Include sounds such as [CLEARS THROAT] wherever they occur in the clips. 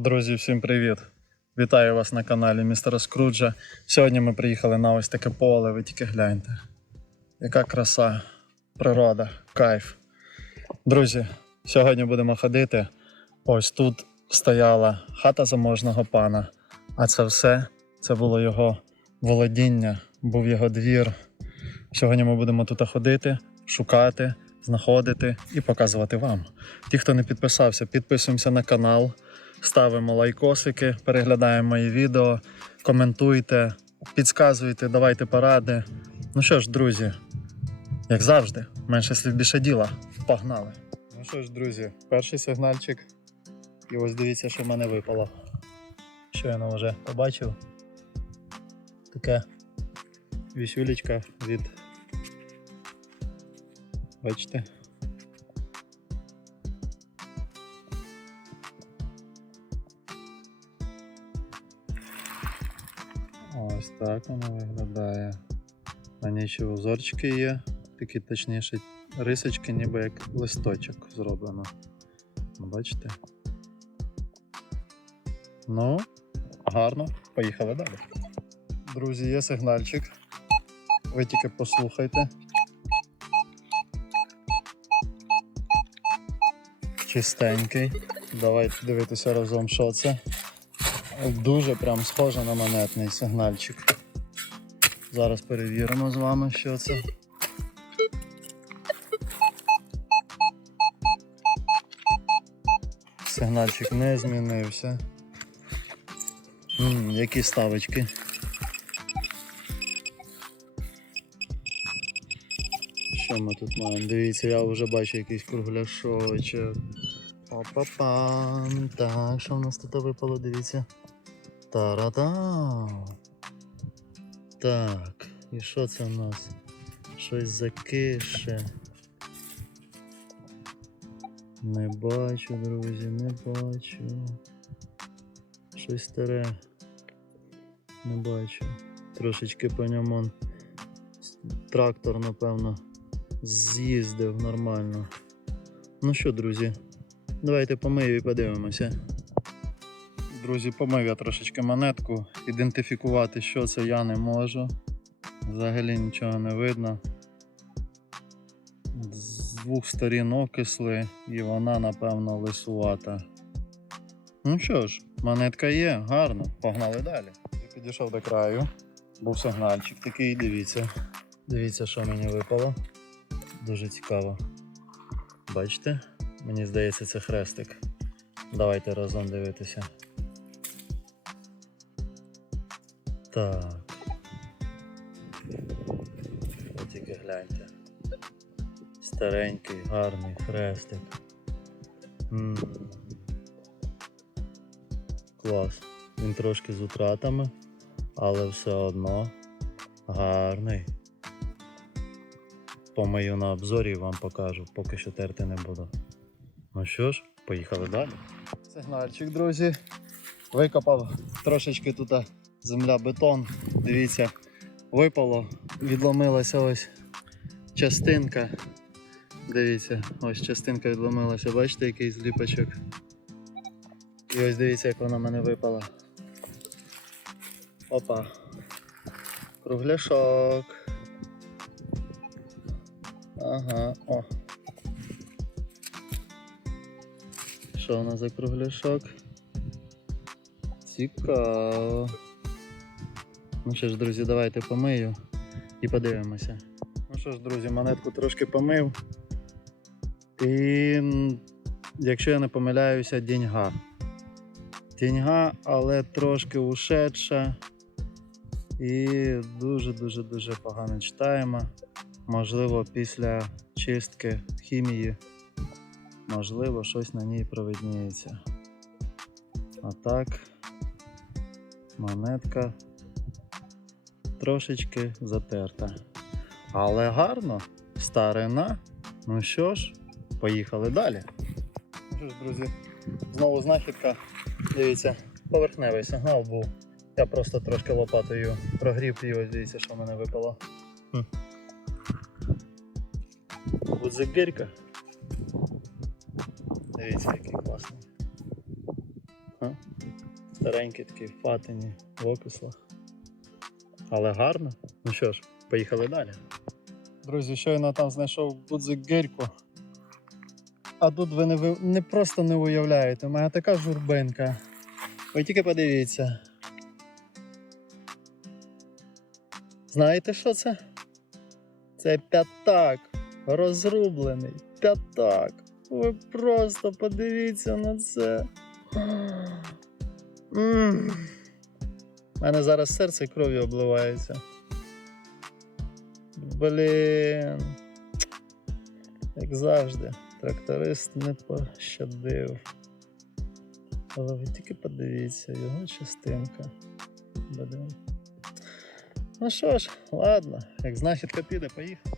Друзі, всім привіт! Вітаю вас на каналі Містера Скруджа. Сьогодні ми приїхали на ось таке поле, ви тільки гляньте. Яка краса, природа, кайф. Друзі, сьогодні будемо ходити. Ось тут стояла хата заможного пана, а це все це було його володіння, був його двір. Сьогодні ми будемо тут ходити, шукати, знаходити і показувати вам. Ті, хто не підписався, підписуємося на канал, ставимо лайкосики, переглядаємо мої відео, коментуйте, підказуйте, давайте поради. Ну що ж, друзі, як завжди, менше слів більше діла. Погнали! Ну що ж, друзі, перший сигнальчик. І ось дивіться, що в мене випало. Щойно вже побачив. Таке вісюлечка від. Бачите? Ось так воно виглядає. На ній ще узорчики є, такі точніше рисочки, ніби як листочок зроблено. Бачите? Ну, гарно, поїхали далі. Друзі, є сигнальчик. Ви тільки послухайте. Чистенький. Давайте дивитися разом, що це. Дуже прям схоже на монетний сигнальчик. Зараз перевіримо з вами, що це. Сигнальчик не змінився. М, які ставочки. Що ми тут маємо? Дивіться, я вже бачу якийсь кругляшочок. Опа-пам. Так, що в нас тут випало, дивіться. Та-ра-дам. Так, і що це в нас? Щось закише. Не бачу, друзі, не бачу. Щось старе. Не бачу. Трошечки по ньому трактор, напевно, з'їздив нормально. Ну що, друзі, давайте помию і подивимося. Друзі, помив я трошечки монетку. Ідентифікувати, що це я не можу. Взагалі нічого не видно. З двох сторін окисли і вона, напевно, лисувата. Ну що ж, монетка є, гарно, погнали далі. Я підійшов до краю. Був сигнальчик такий, дивіться. Дивіться, що мені випало. Дуже цікаво. Бачите? Мені здається, це хрестик. Давайте разом дивитися. Так. От тільки гляньте. Старенький, гарний хрестик. м Клас. Він трошки з утратами, але все одно гарний. Помию на обзорі і вам покажу, поки що терти не буду. Ну що ж, поїхали далі. Сигнальчик, друзі. Викопав трошечки тут земля бетон. Дивіться, випало, відломилася ось частинка. Дивіться, ось частинка відломилася, бачите, який зліпочок. І ось дивіться, як вона в мене випала. Опа. Кругляшок. Ага, о. Що у нас за кругляшок? Цікаво. Ну що ж, друзі, давайте помию і подивимося. Ну що ж, друзі, монетку трошки помив. І якщо я не помиляюся, діньга. Діньга, але трошки ушедша. І дуже-дуже дуже погано читаємо. Можливо, після чистки хімії, можливо, щось на ній провидніється. А так, монетка трошечки затерта. Але гарно, старина. Ну що ж, поїхали далі. Що ж, друзі, знову знахідка. Дивіться, поверхневий сигнал був. Я просто трошки лопатою прогрів і ось дивіться, що в мене випало. Хм. Дивіться, який класний. Старенький такий в патині, в окислах. Але гарно. Ну що ж, поїхали далі. Друзі, щойно там знайшов будзик гирьку. А тут ви не, ви не просто не уявляєте, у мене така журбинка. Ви тільки подивіться. Знаєте, що це? Це п'ятак. Розрублений п'ятак. Ви просто подивіться на це. М. У мене зараз серце кров'ю обливається. Блін. Як завжди, тракторист не пощадив. Але ви тільки подивіться, його частинка. Блін. Ну що ж, ладно, як знахідка піде, поїхав.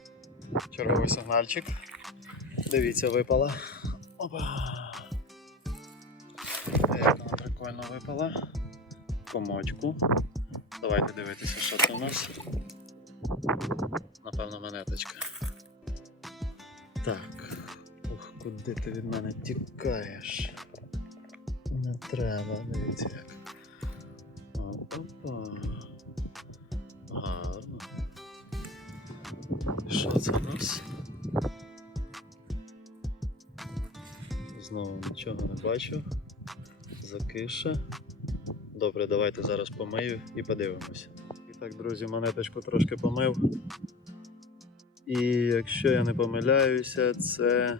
Черговий сигнальчик. Дивіться, випала. Опа. Як вона прикольно випала. Комочку. Давайте дивитися, що це у нас. Напевно, монеточка. Так. Ух, куди ти від мене тікаєш? Не треба, дивіться як. Опа. Гарно. Що це у нас? Знову нічого не бачу. Закише. Добре, давайте зараз помию і подивимося. І так, друзі, монеточку трошки помив. І якщо я не помиляюся, це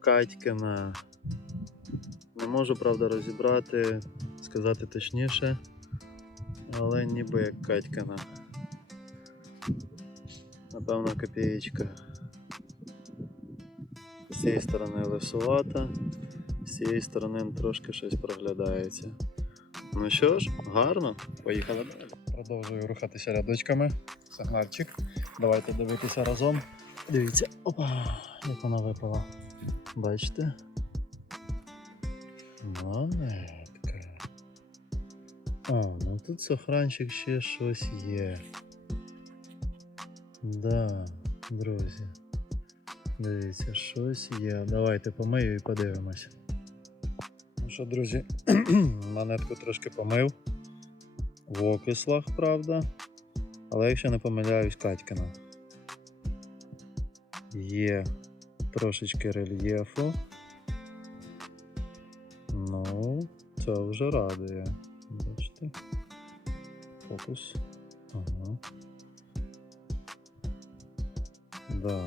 Катькина. Не можу, правда, розібрати, сказати точніше, але ніби як Катькина. Напевно, копієчка. З цієї сторони лисувата, з цієї сторони трошки щось проглядається. Ну що ж, гарно, поїхали далі. Продовжую рухатися рядочками. Сигнальчик. Давайте дивитися разом. Дивіться, опа, як вона випала. Бачите? Монетка. А, ну тут сохранчик ще щось є. Да, друзі. Дивіться, щось є. Давайте помию і подивимось. Що, друзі, [CLEARS THROAT] монетку трошки помив. В окислах, правда. Але якщо не помиляюсь, Катькина. Є трошечки рельєфу. Ну, це вже радує. Бачите? Фокус. Ага. Да,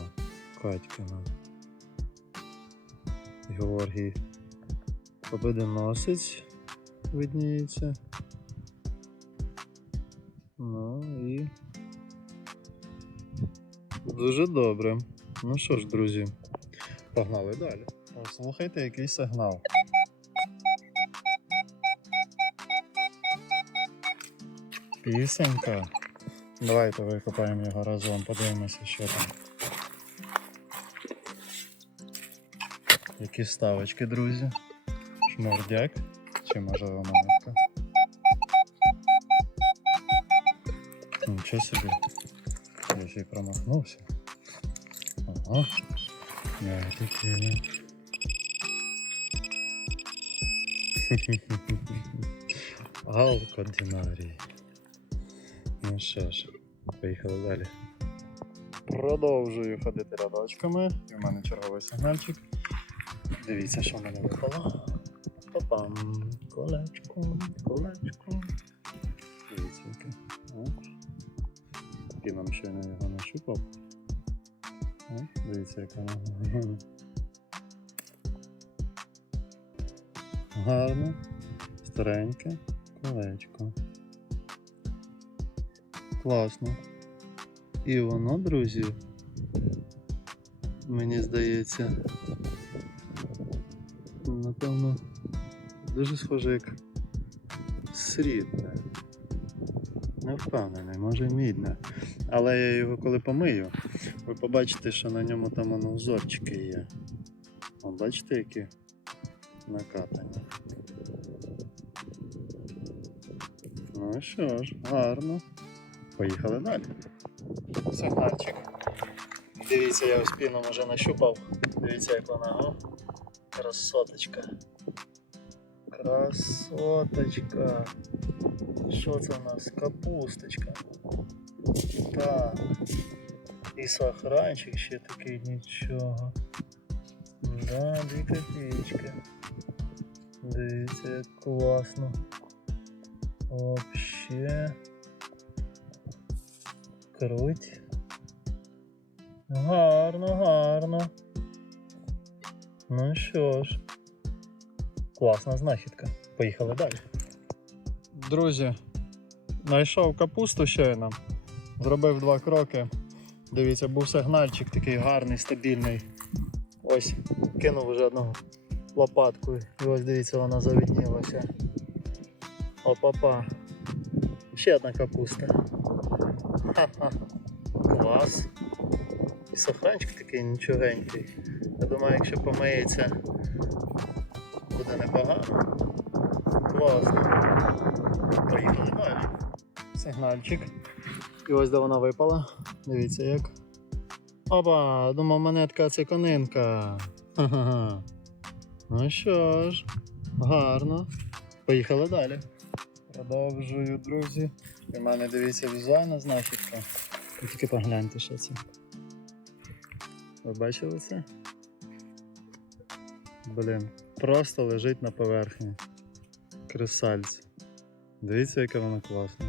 Катькина. Георгій победоносець видніється. Ну і. Дуже добре. Ну що ж, друзі, погнали далі. Послухайте, який сигнал. Пісенька. Давайте викопаємо його разом, подивимося, що там. Які ставочки, друзі? Шмурдяк чи можливо монетка? Нічого собі. Я ще й промахнувся. Ага. Я такі. Галка [LAUGHS] динарій. Ну що ж, поїхали далі. Продовжую ходити рядочками. І в мене черговий сигнальчик. Дивіться, що в мене випало. Папам. Колечко, колечко. Дивіться, яке. Піном щойно його нащупав. Дивіться, яка вона. Гарно. Стареньке колечко. Класно. І воно, друзі, мені здається, напевно, дуже схоже як срібне. Не впевнений, може мідне. Але я його коли помию, ви побачите, що на ньому там воно узорчики є. О, бачите, які накатані. Ну що ж, гарно. Поїхали далі. Сигнальчик. Дивіться, я ось піном вже нащупав. Дивіться, як вона, о. Красоточка. Красоточка. Що це у нас? Капусточка. Так. І сахранчик ще такий нічого. Да, дві копійки. Дивіться, як класно. Вообще. Круть. Гарно, гарно. Ну що ж, Класна знахідка. Поїхали далі. Друзі, знайшов капусту щойно. Зробив два кроки. Дивіться, був сигнальчик такий гарний, стабільний. Ось, кинув вже одну лопатку. І ось дивіться, вона завіднілася. Опа-па. Ще одна капуста. Ха-ха. Клас. І сохранчик такий нічогенький. Я думаю, якщо помиється, буде непогано. Класно. Поїхали далі. Сигнальчик. І ось де вона випала. Дивіться як. Опа, думав монетка це конинка. Ха-ха-ха. Ну що ж, гарно. Поїхали далі. Продовжую, друзі. В мене дивіться візуальна знахідка. Ви тільки погляньте, що це. Ви бачили це? Блін, просто лежить на поверхні. Кресальце. Дивіться, яке воно класне.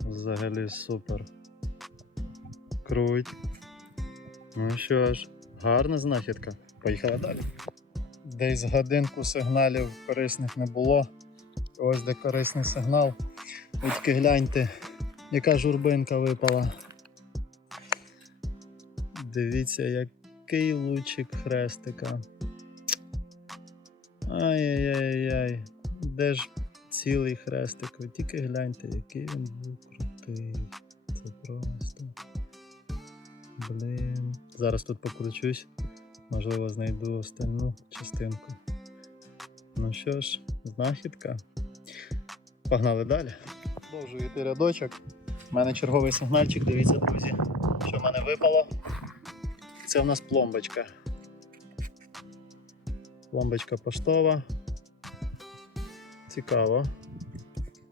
Взагалі супер. Круть. Ну що ж, гарна знахідка. Поїхали далі. Десь годинку сигналів корисних не було. Ось де корисний сигнал. Тільки гляньте, яка журбинка випала. Дивіться, який лучик хрестика. Ай-яй-яй-яй. Де ж цілий хрестик? Ви тільки гляньте, який він був крутий. Це просто. Блін. Зараз тут покручусь. Можливо, знайду остальну частинку. Ну що ж, знахідка. Погнали далі. Продовжую йти рядочок. У мене черговий сигнальчик, дивіться, друзі, що в мене випало. Це в нас пломбочка. Пломбочка поштова. Цікаво.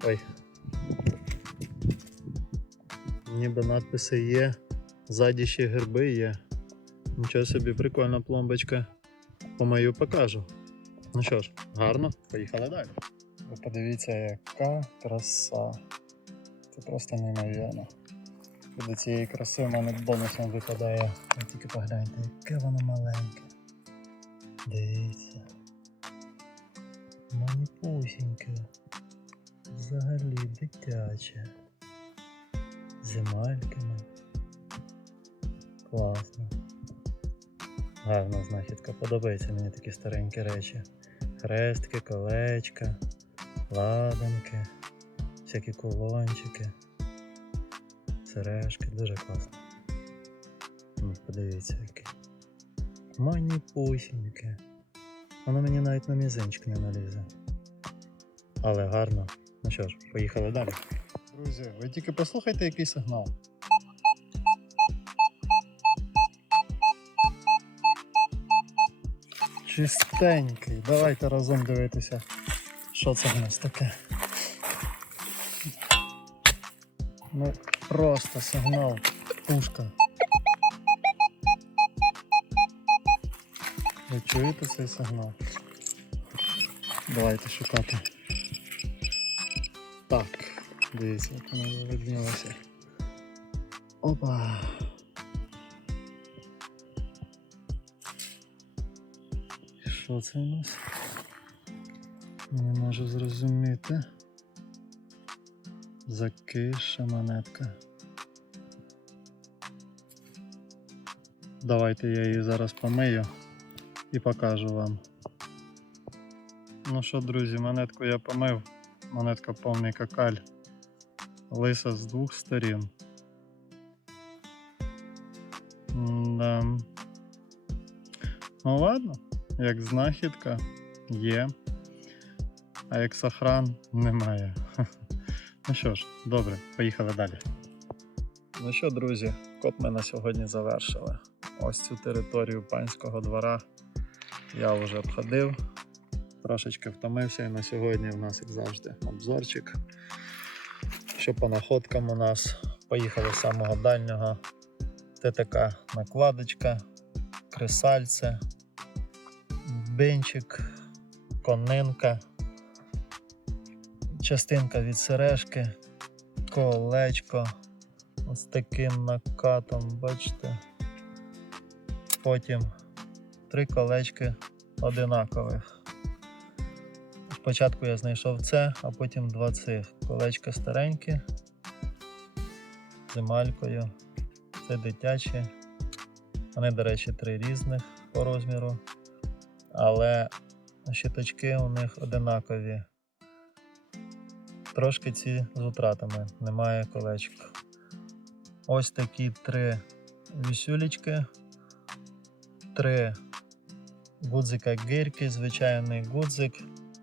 Ой. Ніби надписи є. Ззаді ще герби є. Нічого собі, прикольна пломбочка. Помию покажу. Ну що ж, гарно, поїхали далі. Ви подивіться, яка краса. Це просто неймовірно. І До цієї краси в мене бонусом випадає. Ви тільки погляньте, яке воно маленьке. Дивіться. Маніпусіньке. Взагалі дитяче. З емальками. Класно. Гарна знахідка. Подобаються мені такі старенькі речі. Хрестики, колечка, ладанки, всякі кулончики, сережки, дуже класно. Подивіться яке. Маніпусіньке. Воно мені навіть на мізинчик не налізе. Але гарно. Ну що ж, поїхали далі. Друзі, ви тільки послухайте, який сигнал. Чистенький. Давайте разом дивитися, що це в нас таке. Ну, просто сигнал. Пушка. Ви чуєте цей сигнал? Давайте шукати. Так, дивіться, як воно виднілося. Опа. Що це у нас? Не можу зрозуміти. Закиша монетка. Давайте я її зараз помию і покажу вам. Ну що, друзі, монетку я помив. Монетка повний какаль. Лиса з двох сторін. Да. Ну ладно, як знахідка є, а як сохран немає. [LAUGHS] Ну що ж, добре, поїхали далі. Ну що, друзі, кот ми на сьогодні завершили. Ось цю територію панського двора я вже обходив. трошечки втомився і на сьогодні у нас, як завжди, обзорчик. Що по находкам у нас? Поїхали з самого дальнього. ТТК накладочка, кресальце, бенчик, конинка, частинка від сережки, колечко з таким накатом, бачите. Потім три колечки одинакових. Спочатку я знайшов це, а потім два цих. Колечка старенькі з емалькою. Це дитячі. Вони, до речі, три різних по розміру. Але щиточки у них одинакові. Трошки ці з утратами, немає колечок. Ось такі три вісюлечки, три гудзика гирки, звичайний гудзик,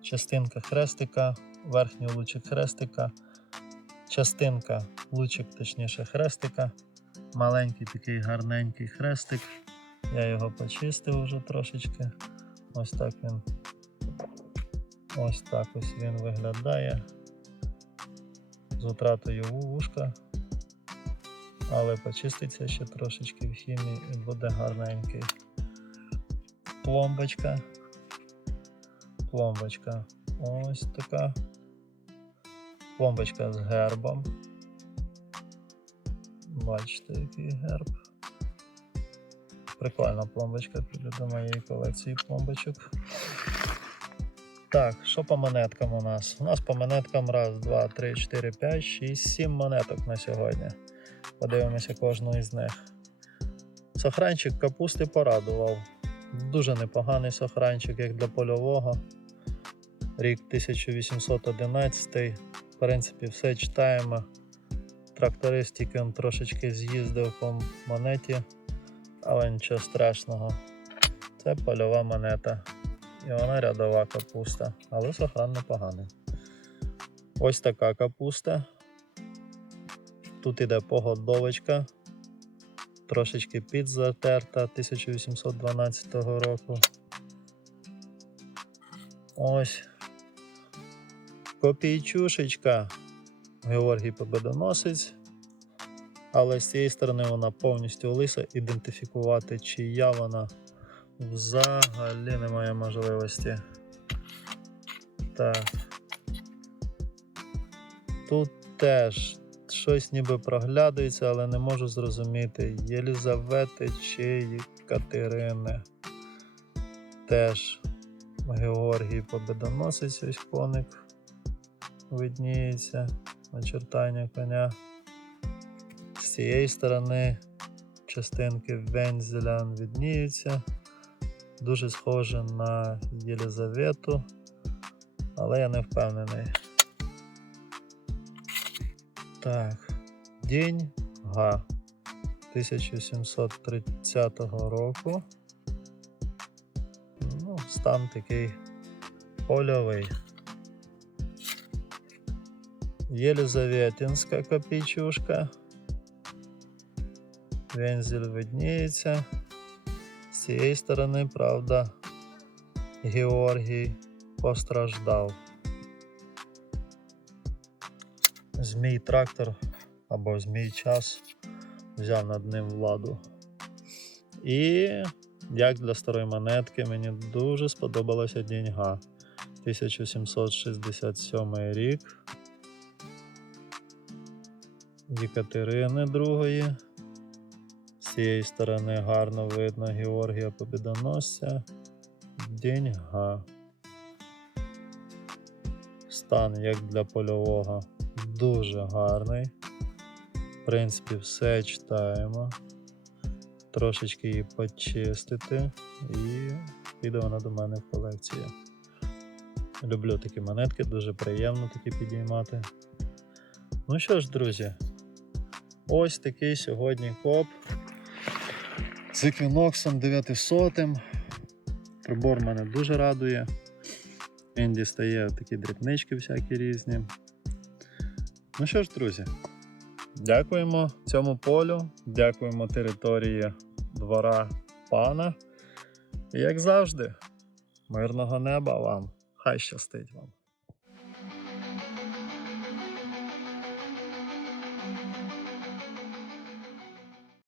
частинка хрестика, верхній лучик хрестика, частинка лучик, точніше хрестика, маленький такий гарненький хрестик. Я його почистив вже трошечки. Ось так він. Ось так ось він виглядає. З утратою вушка. Але почиститься ще трошечки в хімії і буде гарненький. Пломбочка. Пломбочка. Ось така. Пломбочка з гербом. Бачите, який герб. Прикольна пломбочка до моєї колекції пломбочок. Так, що по монеткам у нас? У нас по монеткам раз, два, три, чотири, п'ять, шість, сім монеток на сьогодні. Подивимося кожну із них. Сохранчик капусти порадував. Дуже непоганий сохранчик, як для польового. Рік 1811. В принципі, все читаємо. Тракторист тільки он трошечки з'їздив по монеті, але нічого страшного. Це польова монета. І вона рядова капуста, але сохран непоганий. Ось така капуста. Тут іде погодовочка, трошечки підзатерта 1812 року. Ось копійчушечка Георгій Победоносець. Але з цієї сторони вона повністю лиса. Ідентифікувати, чия вона взагалі немає можливості. Так. Тут теж щось ніби проглядується, але не можу зрозуміти, Єлізавети чи Катерини. Теж Георгій Победоносець, ось коник видніється, очертання коня. З цієї сторони частинки вензеля видніються. Дуже схоже на Єлизавету, але я не впевнений. Так, День Га 1730 року. Ну, стан такий польовий. Єлизаветинська копійчушка. Вензель видніється. З цієї сторони, правда, Георгій постраждав. Змій трактор або змій час взяв над ним владу. І як для старої монетки, мені дуже сподобалася деньга. 1767 рік. Єкатерини II. З цієї сторони гарно видно Георгія Побідоносця. Деньга. Стан як для польового дуже гарний. В принципі, все читаємо. Трошечки її почистити і піде вона до мене в колекцію. Люблю такі монетки, дуже приємно такі підіймати. Ну що ж, друзі, ось такий сьогодні коп з еквіноксом 900. Прибор мене дуже радує. Він дістає такі дрібнички всякі різні. Ну що ж, друзі, дякуємо цьому полю, дякуємо території двора пана. І як завжди, мирного неба вам! Хай щастить вам.